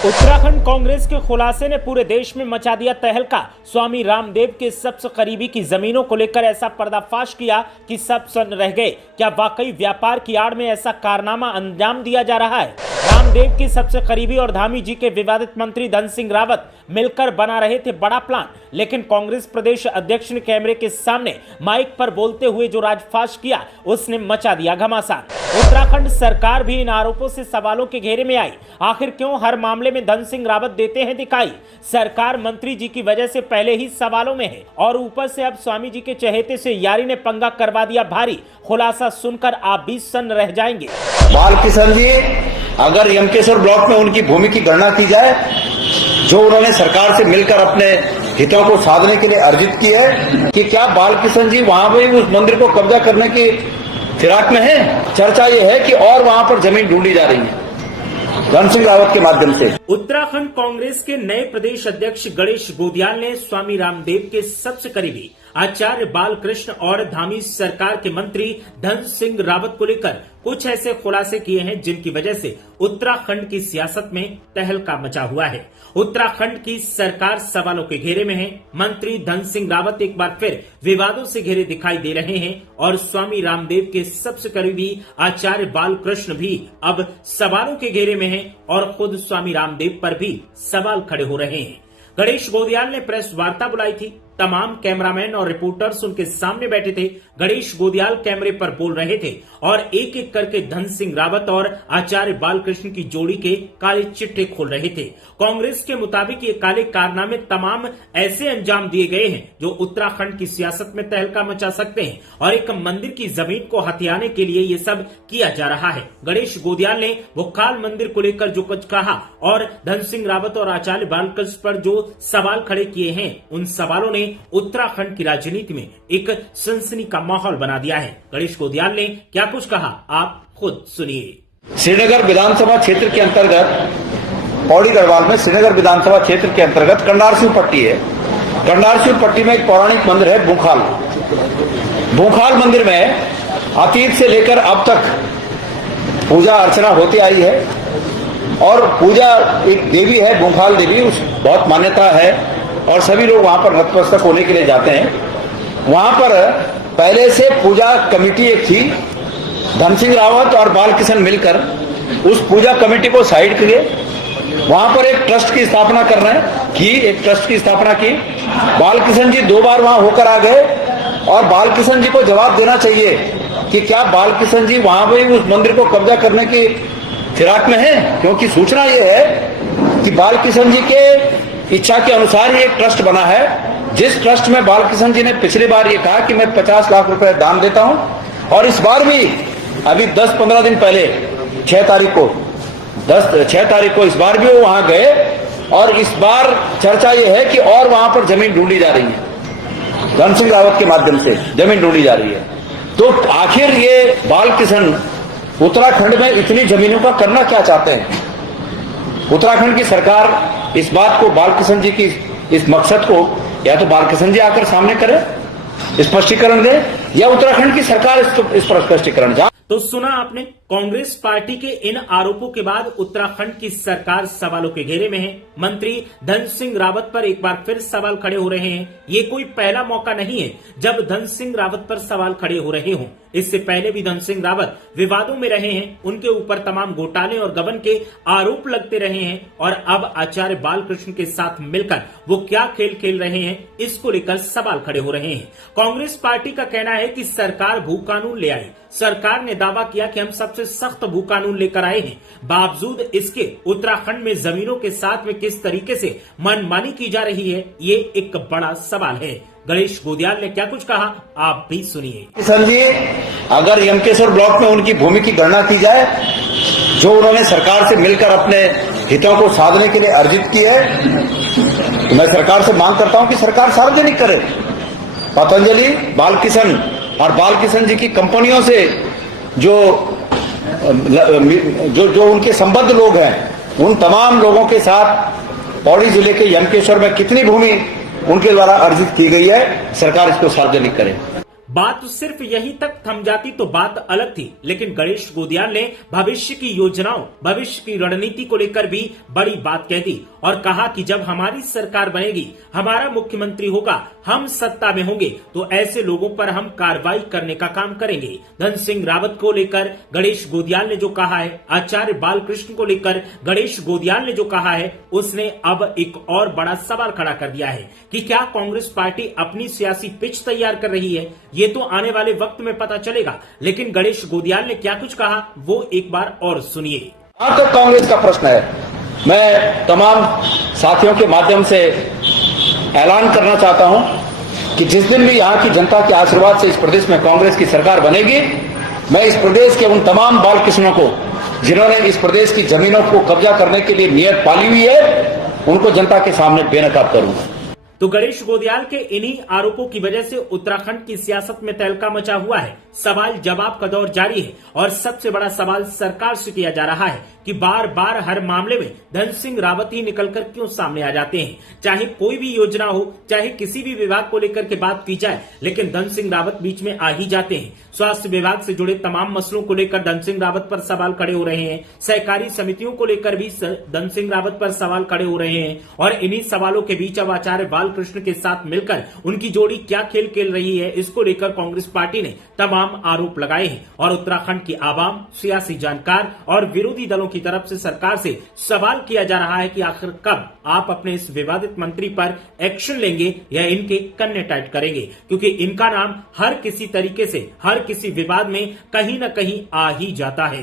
उत्तराखंड कांग्रेस के खुलासे ने पूरे देश में मचा दिया तहलका। स्वामी रामदेव के सबसे करीबी की जमीनों को लेकर ऐसा पर्दाफाश किया कि सब सन्न रह गए। क्या वाकई व्यापार की आड़ में ऐसा कारनामा अंजाम दिया जा रहा है? रामदेव के सबसे करीबी और धामी जी के विवादित मंत्री धन सिंह रावत मिलकर बना रहे थे बड़ा प्लान, लेकिन कांग्रेस प्रदेश अध्यक्ष ने कैमरे के सामने माइक पर बोलते हुए जो राजफाश किया उसने मचा दिया घमासान। उत्तराखंड सरकार भी इन आरोपों से सवालों के घेरे में आई। आखिर क्यों हर मामले में धन सिंह रावत देते हैं दिखाई? सरकार मंत्री जी की वजह से पहले ही सवालों में है और ऊपर से अब स्वामी जी के चहेते से यारी ने पंगा करवा दिया भारी। खुलासा सुनकर आप भी सन्न रह जाएंगे। बालकिशन जी, अगर यमकेश्वर ब्लॉक में उनकी भूमि की गणना की जाए, जो उन्होंने सरकार से मिलकर अपने हितों को साधने के लिए अर्जित की है, कि क्या बालकिशन जी वहां भी उस मंदिर को कब्जा करने की फिराक में है? चर्चा ये है कि और वहां पर जमीन ढूंढी जा रही है धन सिंह रावत के माध्यम से। उत्तराखंड कांग्रेस के नए प्रदेश अध्यक्ष गणेश गोदियाल ने स्वामी रामदेव के सबसे करीबी आचार्य बालकृष्ण और धामी सरकार के मंत्री धन सिंह रावत को लेकर कुछ ऐसे खुलासे किए हैं जिनकी वजह से उत्तराखंड की सियासत में तहलका मचा हुआ है। उत्तराखंड की सरकार सवालों के घेरे में है। मंत्री धन सिंह रावत एक बार फिर विवादों से घिरे दिखाई दे रहे हैं और स्वामी रामदेव के सबसे करीबी आचार्य बालकृष्ण भी अब सवालों के घेरे में है और खुद स्वामी रामदेव पर भी सवाल खड़े हो रहे हैं। गणेश गोदियाल ने प्रेस वार्ता बुलाई थी। तमाम कैमरामैन और रिपोर्टर्स उनके सामने बैठे थे। गणेश गोदियाल कैमरे पर बोल रहे थे और एक एक करके धन सिंह रावत और आचार्य बालकृष्ण की जोड़ी के काले चिट्ठे खोल रहे थे। कांग्रेस के मुताबिक ये काले कारनामे तमाम ऐसे अंजाम दिए गए हैं जो उत्तराखंड की सियासत में तहलका मचा सकते हैं और एक मंदिर की जमीन को हथियाने के लिए ये सब किया जा रहा है। गणेश गोदियाल ने भुक्काल मंदिर को लेकर जो कुछ कहा और धन सिंह रावत और आचार्य बालकृष्ण पर जो सवाल खड़े किए हैं, उन सवालों ने उत्तराखंड की राजनीति में एक सनसनी का माहौल बना दिया है। गणेश गोदियाल ने क्या कुछ कहा, आप खुद सुनिए। श्रीनगर विधानसभा क्षेत्र के अंतर्गत पौड़ी गढ़वाल में श्रीनगर विधानसभा क्षेत्र के अंतर्गत कंडारशिव पट्टी है। कंडारशिव पट्टी में एक पौराणिक मंदिर है भूखाल। भूखाल मंदिर में अतीत से लेकर अब तक पूजा अर्चना होती आई है और पूजा एक देवी है भूखाल देवी, उस बहुत मान्यता है और सभी लोग वहां पर नतमस्तक होने के लिए जाते हैं। वहां पर पहले से पूजा कमेटी एक थी, धन सिंह रावत और बालकिशन मिलकर उस पूजा कमेटी को साइड किए, वहां पर एक ट्रस्ट की स्थापना कर रहे हैं कि एक ट्रस्ट की स्थापना की। बालकिशन जी 2 बार वहां होकर आ गए और बालकिशन जी को जवाब देना चाहिए कि क्या बालकिशन जी वहां भी उस मंदिर को कब्जा करने की फिराक में है, क्योंकि सूचना यह है कि बालकिशन जी के इच्छा के अनुसार ये एक ट्रस्ट बना है, जिस ट्रस्ट में बालकिशन जी ने पिछली बार ये कहा कि मैं 50 लाख रुपए दान देता हूं और इस बार भी अभी 10-15 दिन पहले 6 तारीख को इस बार भी वो वहां गए और इस बार चर्चा ये है कि और वहां पर जमीन ढूंढी जा रही है, धन सिंह रावत के माध्यम से जमीन ढूंढी जा रही है। तो आखिर ये बालकिशन उत्तराखंड में इतनी जमीनों का करना क्या चाहते हैं? उत्तराखंड की सरकार इस बात को, बालकिशन जी की इस मकसद को या तो बालकिशन जी आकर सामने करें, स्पष्टीकरण दें, या उत्तराखंड की सरकार इस पर स्पष्टीकरण जाए। तो सुना आपने, कांग्रेस पार्टी के इन आरोपों के बाद उत्तराखंड की सरकार सवालों के घेरे में है। मंत्री धन सिंह रावत पर एक बार फिर सवाल खड़े हो रहे हैं। ये कोई पहला मौका नहीं है जब धन सिंह रावत पर सवाल खड़े हो रहे हों। इससे पहले भी धन सिंह रावत विवादों में रहे हैं, उनके ऊपर तमाम घोटाले और गबन के आरोप लगते रहे हैं और अब आचार्य बालकृष्ण के साथ मिलकर वो क्या खेल खेल रहे हैं, इसको लेकर सवाल खड़े हो रहे हैं। कांग्रेस पार्टी का कहना है कि सरकार भू कानून ले आई। सरकार ने दावा किया कि हम सबसे सख्त भू कानून लेकर आए हैं, बावजूद इसके उत्तराखंड में जमीनों के साथ में किस तरीके से मनमानी की जा रही है, ये एक बड़ा सवाल है। गणेश गोदियाल ने क्या कुछ कहा, आप भी सुनिए। किशन जी, अगर यमकेश्वर ब्लॉक में उनकी भूमि की गणना की जाए, जो उन्होंने सरकार से मिलकर अपने हितों को साधने के लिए अर्जित की है, तो मैं सरकार से मांग करता हूं कि सरकार सार्वजनिक करे। पतंजलि, बालकिशन और बालकिशन जी की कंपनियों से जो उनके संबद्ध लोग हैं, उन तमाम लोगों के साथ पौड़ी जिले के यमकेश्वर में कितनी भूमि उनके द्वारा अर्जित की गई है, सरकार इसको सार्वजनिक करे। बात सिर्फ यहीं तक थम जाती तो बात अलग थी, लेकिन गणेश गोदियाल ने भविष्य की योजनाओं, भविष्य की रणनीति को लेकर भी बड़ी बात कह दी और कहा कि जब हमारी सरकार बनेगी, हमारा मुख्यमंत्री होगा, हम सत्ता में होंगे तो ऐसे लोगों पर हम कार्रवाई करने का काम करेंगे। धन सिंह रावत को लेकर गणेश गोदियाल ने जो कहा है, आचार्य बालकृष्ण को लेकर गणेश गोदियाल ने जो कहा है, उसने अब एक और बड़ा सवाल खड़ा कर दिया है कि क्या कांग्रेस पार्टी अपनी सियासी पिच तैयार कर रही है। ये तो आने वाले वक्त में पता चलेगा, लेकिन गणेश गोदियाल ने क्या कुछ कहा वो एक बार और सुनिए। जहां तक कांग्रेस का प्रश्न है, मैं तमाम साथियों के माध्यम से ऐलान करना चाहता हूं कि जिस दिन भी यहां की जनता के आशीर्वाद से इस प्रदेश में कांग्रेस की सरकार बनेगी, मैं इस प्रदेश के उन तमाम बाल कृष्णों को जिन्होंने इस प्रदेश की जमीनों को कब्जा करने के लिए नियत पाली हुई है, उनको जनता के सामने बेनकाब करूंगा। तो गणेश गोदियाल के इन्हीं आरोपों की वजह से उत्तराखंड की सियासत में तहलका मचा हुआ है। सवाल जवाब का दौर जारी है और सबसे बड़ा सवाल सरकार से किया जा रहा है कि बार बार हर मामले में धन सिंह रावत ही निकलकर क्यों सामने आ जाते हैं। चाहे कोई भी योजना हो, चाहे किसी भी विभाग को लेकर के बात की जाए, लेकिन धन सिंह रावत बीच में आ ही जाते हैं। स्वास्थ्य विभाग से जुड़े तमाम मसलों को लेकर धन सिंह रावत पर सवाल खड़े हो रहे हैं। सहकारी समितियों को लेकर भी धन सिंह रावत पर सवाल खड़े हो रहे हैं और इन्हीं सवालों के बीच अब आचार्य बालकृष्ण के साथ मिलकर उनकी जोड़ी क्या खेल खेल रही है, इसको लेकर कांग्रेस पार्टी ने तमाम आरोप लगाए हैं और उत्तराखंड की आवाम, सियासी जानकार और विरोधी दलों की तरफ से सरकार से सवाल किया जा रहा है कि आखिर कब आप अपने इस विवादित मंत्री पर एक्शन लेंगे या इनके कन्ने टाइट करेंगे, क्योंकि इनका नाम हर किसी तरीके से हर किसी विवाद में कहीं न कहीं आ ही जाता है।